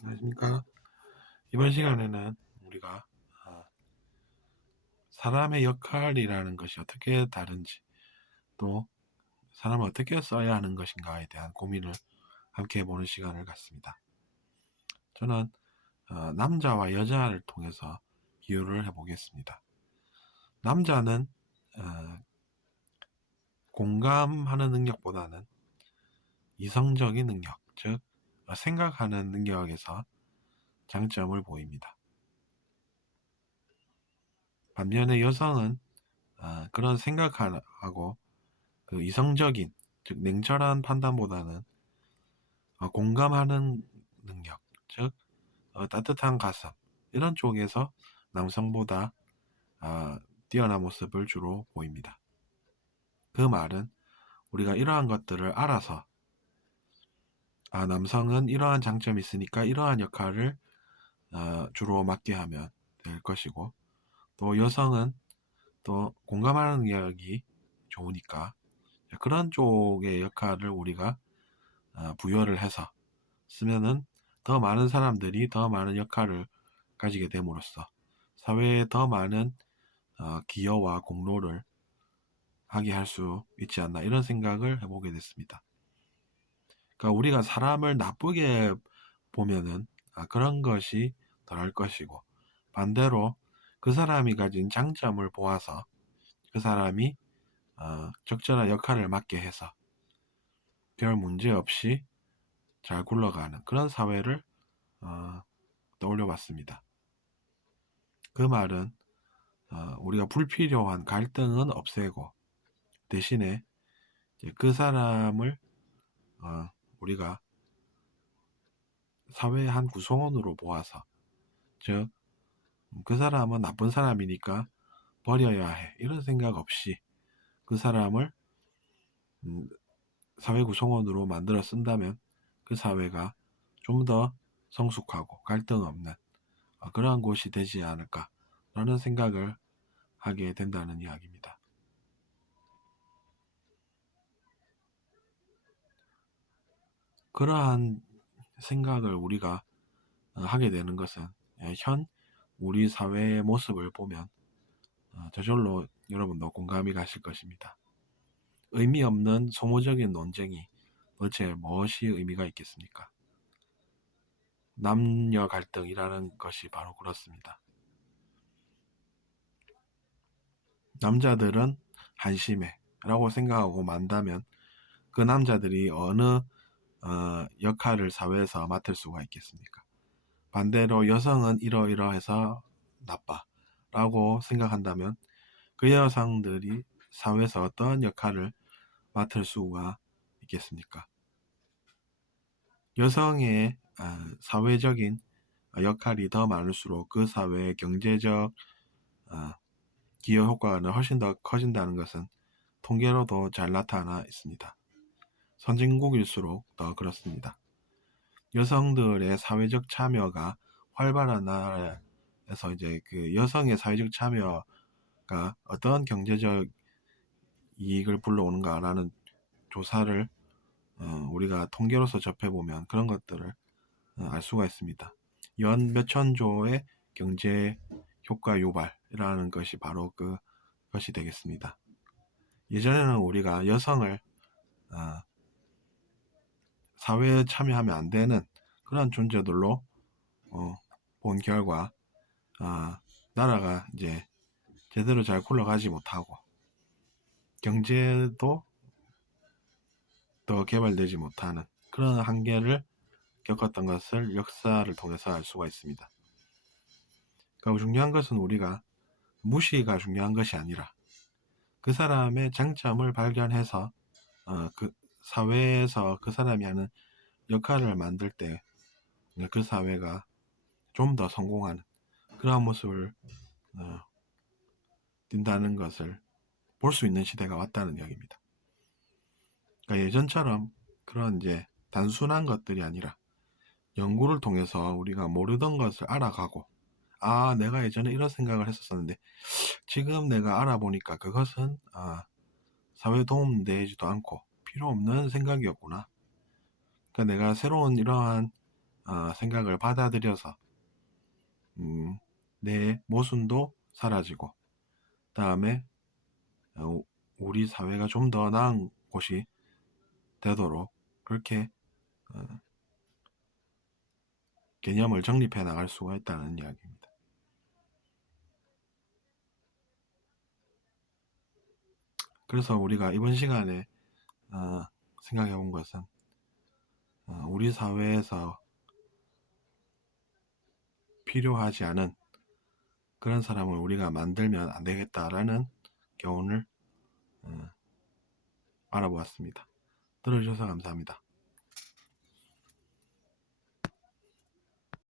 안녕하십니까. 이번 시간에는 우리가 아, 사람의 역할이라는 것이 어떻게 다른지, 또 사람을 어떻게 써야 하는 것인가에 대한 고민을 함께 해보는 시간을 갖습니다. 저는 남자와 여자를 통해서 비유를 해보겠습니다. 남자는 어, 공감하는 능력보다는 이성적인 능력, 즉 생각하는 능력에서 장점을 보입니다. 반면에 여성은 그런 생각하고 그 이성적인, 즉 냉철한 판단보다는 공감하는 능력, 즉 따뜻한 가슴, 이런 쪽에서 남성보다 뛰어난 모습을 주로 보입니다. 그 말은 우리가 이러한 것들을 알아서 남성은 이러한 장점이 있으니까 이러한 역할을 주로 맡게 하면 될 것이고, 또 여성은 또 공감하는 능력이 좋으니까 그런 쪽의 역할을 우리가 부여를 해서 쓰면은 더 많은 사람들이 더 많은 역할을 가지게 됨으로써 사회에 더 많은 기여와 공로를 하게 할 수 있지 않나, 이런 생각을 해보게 됐습니다. 그러니까 우리가 사람을 나쁘게 보면은 그런 것이 덜할 것이고, 반대로 그 사람이 가진 장점을 보아서 그 사람이 적절한 역할을 맡게 해서 별 문제 없이 잘 굴러가는 그런 사회를 떠올려 봤습니다. 그 말은 우리가 불필요한 갈등은 없애고, 대신에 그 사람을 우리가 사회의 한 구성원으로 보아서, 즉 그 사람은 나쁜 사람이니까 버려야 해, 이런 생각 없이 그 사람을 사회 구성원으로 만들어 쓴다면 그 사회가 좀 더 성숙하고 갈등 없는 그러한 곳이 되지 않을까라는 생각을 하게 된다는 이야기입니다. 그러한 생각을 우리가 하게 되는 것은 현 우리 사회의 모습을 보면 저절로 여러분도 공감이 가실 것입니다. 의미 없는 소모적인 논쟁이 도대체 무엇이 의미가 있겠습니까? 남녀 갈등이라는 것이 바로 그렇습니다. 남자들은 한심해 라고 생각하고 만다면 그 남자들이 어느 역할을 사회에서 맡을 수가 있겠습니까? 반대로 여성은 이러이러해서 나빠 라고 생각한다면 그 여성들이 사회에서 어떠한 역할을 맡을 수가 있겠습니까? 여성의 사회적인 역할이 더 많을수록 그 사회의 경제적 기여 효과는 훨씬 더 커진다는 것은 통계로도 잘 나타나 있습니다. 선진국일수록 더 그렇습니다. 여성들의 사회적 참여가 활발한 나라에서 이제 그 여성의 사회적 참여가 어떤 경제적 이익을 불러오는가라는 조사를 우리가 통계로서 접해보면 그런 것들을 알 수가 있습니다. 연 몇천 조의 경제 효과 유발이라는 것이 바로 그것이 되겠습니다. 예전에는 우리가 여성을 사회에 참여하면 안 되는 그런 존재들로 본 결과 나라가 이제 제대로 잘 굴러가지 못하고 경제도 더 개발되지 못하는 그런 한계를 겪었던 것을 역사를 통해서 알 수가 있습니다. 그러니까 중요한 것은 우리가 무시가 중요한 것이 아니라 그 사람의 장점을 발견해서 그 사회에서 그 사람이 하는 역할을 만들 때 그 사회가 좀 더 성공하는 그러한 모습을 띈다는 것을 볼 수 있는 시대가 왔다는 이야기입니다. 그러니까 예전처럼 그런 이제 단순한 것들이 아니라 연구를 통해서 우리가 모르던 것을 알아가고, 내가 예전에 이런 생각을 했었었는데 지금 내가 알아보니까 그것은 사회에 도움되지도 않고 필요 없는 생각이었구나. 그러니까 내가 새로운 이러한 생각을 받아들여서 내 모순도 사라지고, 다음에 우리 사회가 좀 더 나은 곳이 되도록 그렇게 개념을 정립해 나갈 수가 있다는 이야기입니다. 그래서 우리가 이번 시간에 생각해 본 것은 우리 사회에서 필요하지 않은 그런 사람을 우리가 만들면 안 되겠다라는 교훈을 알아보았습니다. 들어주셔서 감사합니다.